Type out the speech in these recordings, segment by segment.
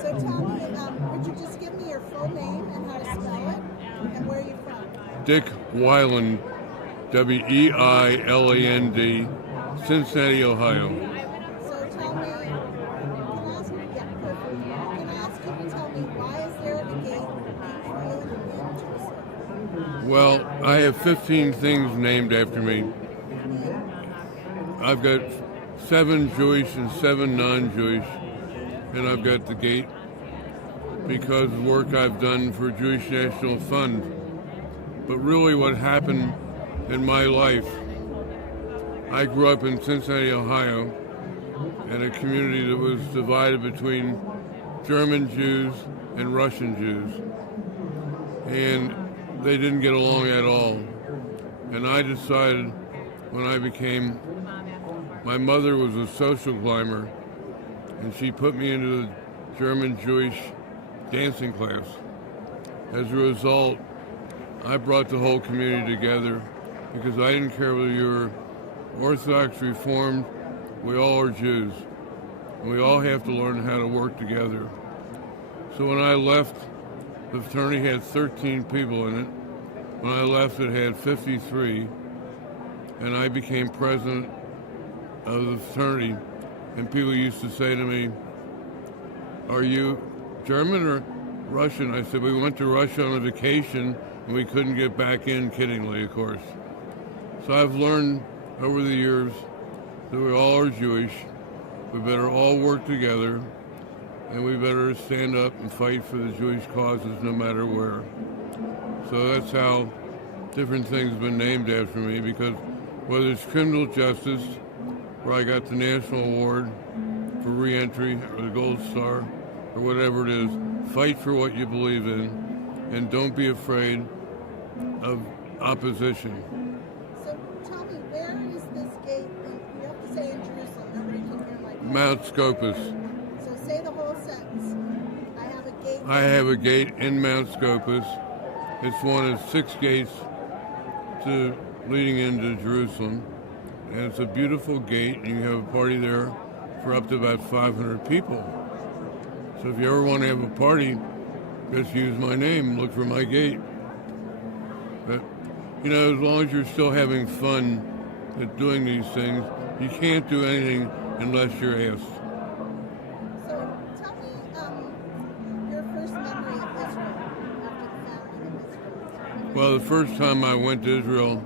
So tell me, would you just give me your full name and how to spell it, and where are you from? Dick Weiland, W-E-I-L-A-N-D, Cincinnati, Ohio. So tell me, can I ask you to tell me why is there a gate usually in Jerusalem? Well, I have 15 things named after me. I've got 7 Jewish and 7 non-Jewish, and I've got the gate because of work I've done for Jewish National Fund. But really what happened in my life, I grew up in Cincinnati, Ohio, in a community that was divided between German Jews and Russian Jews. And they didn't get along at all. And I decided when I became, my mother was a social climber, and she put me into the German Jewish dancing class. As a result, I brought the whole community together because I didn't care whether you were Orthodox, Reformed, we all are Jews. And we all have to learn how to work together. So when I left, the fraternity had 13 people in it. When I left, it had 53. And I became president of the fraternity. And people used to say to me, "Are you German or Russian?" I said, "We went to Russia on a vacation and we couldn't get back in," kiddingly, of course. So I've learned over the years that we all are Jewish. We better all work together, and we better stand up and fight for the Jewish causes no matter where. So that's how different things have been named after me, because whether it's criminal justice, where I got the National Award for re-entry, or the Gold Star, or whatever it is, fight for what you believe in, and don't be afraid of opposition. So tell me, where is this gate? You have to say in Jerusalem. Nobody can hear my voice. Mount Scopus. So say the whole sentence. I have a gate. I have a gate in Mount Scopus. It's one of 6 gates leading into Jerusalem. And it's a beautiful gate, and you have a party there for up to about 500 people. So if you ever want to have a party, just use my name, look for my gate. But, you know, as long as you're still having fun at doing these things, you can't do anything unless you're asked. So tell me your first memory of Israel after the founding of Israel. Well, the first time I went to Israel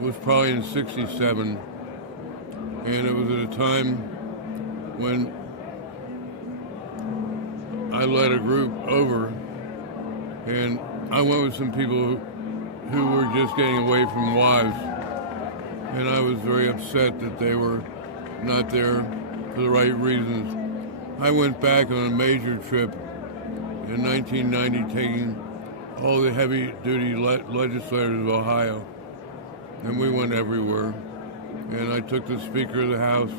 was probably in '67, and it was at a time when I led a group over, and I went with some people who were just getting away from wives, and I was very upset that they were not there for the right reasons. I went back on a major trip in 1990, taking all the heavy-duty legislators of Ohio, and we went everywhere. And I took the Speaker of the House,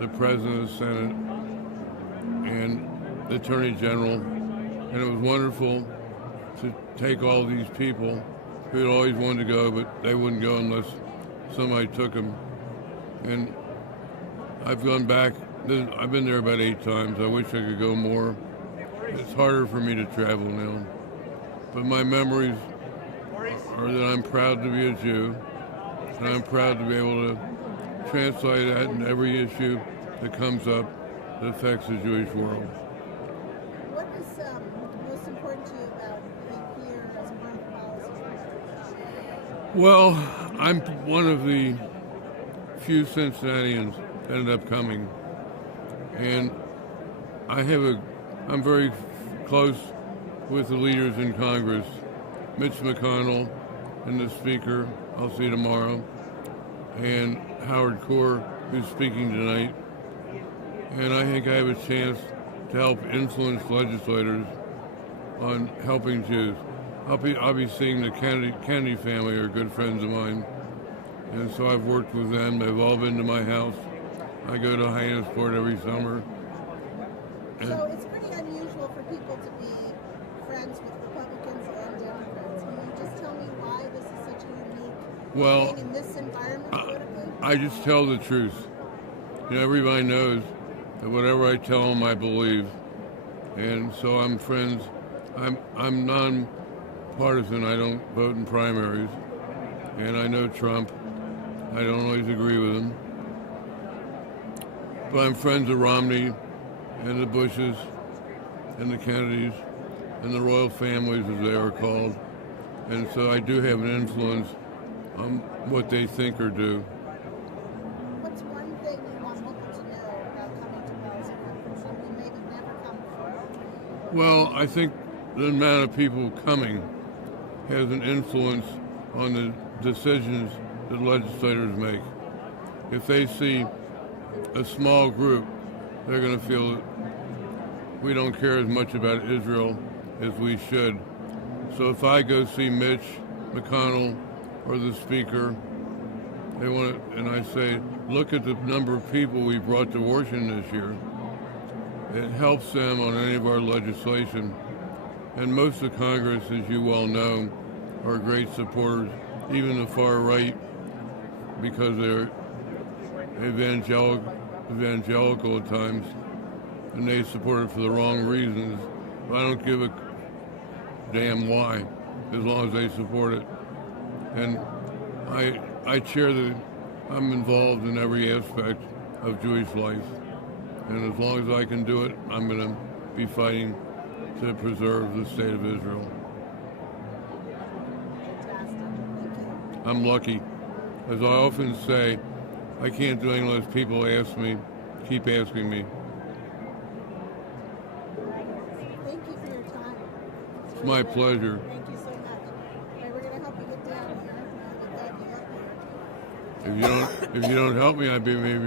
the President of the Senate, and the Attorney General, and it was wonderful to take all these people who had always wanted to go, but they wouldn't go unless somebody took them. And I've gone back, I've been there about 8 times. I wish I could go more. It's harder for me to travel now. But my memories are that I'm proud to be a Jew, and I'm proud to be able to translate that in every issue that comes up that affects the Jewish world. What is most important to you about being here as part of policy? Well, I'm one of the few Cincinnatians that ended up coming, and I'm very close with the leaders in Congress, Mitch McConnell and the Speaker, I'll see tomorrow, and Howard Core, who's speaking tonight. And I think I have a chance to help influence legislators on helping Jews. I'll be seeing the Kennedy family, are good friends of mine, and so I've worked with them. They've all been to my house. I go to Hyannisport every summer. So it's pretty unusual for people to be friends with Republicans and Democrats. Can you just tell me why this is such a unique thing in this environment politically? I just tell the truth. You know, everybody knows that whatever I tell them, I believe. And so I'm friends. I'm non-partisan. I don't vote in primaries. And I know Trump. I don't always agree with him. But I'm friends of Romney and the Bushes and the Kennedys and the royal families, as they are called. And so I do have an influence on what they think or do. What's one thing you want people to know about coming to Belgium from somebody maybe never come before? Well, I think the amount of people coming has an influence on the decisions that legislators make. If they see a small group, they're going to feel that we don't care as much about Israel as we should. So if I go see Mitch McConnell or the Speaker, they want to, and I say, look at the number of people we brought to Washington this year. It helps them on any of our legislation. And most of Congress, as you well know, are great supporters, even the far right, because they're evangelical at times, and they support it for the wrong reasons. I don't give a damn why, as long as they support it. And I chair I'm involved in every aspect of Jewish life. And as long as I can do it, I'm going to be fighting to preserve the state of Israel. I'm lucky. As I often say, I can't do anything unless people keep asking me. Thank you for your time. It's my pleasure. Thank you so much. Okay, we're going to help you get down here. We're glad you got here. If you don't help me, I'd be maybe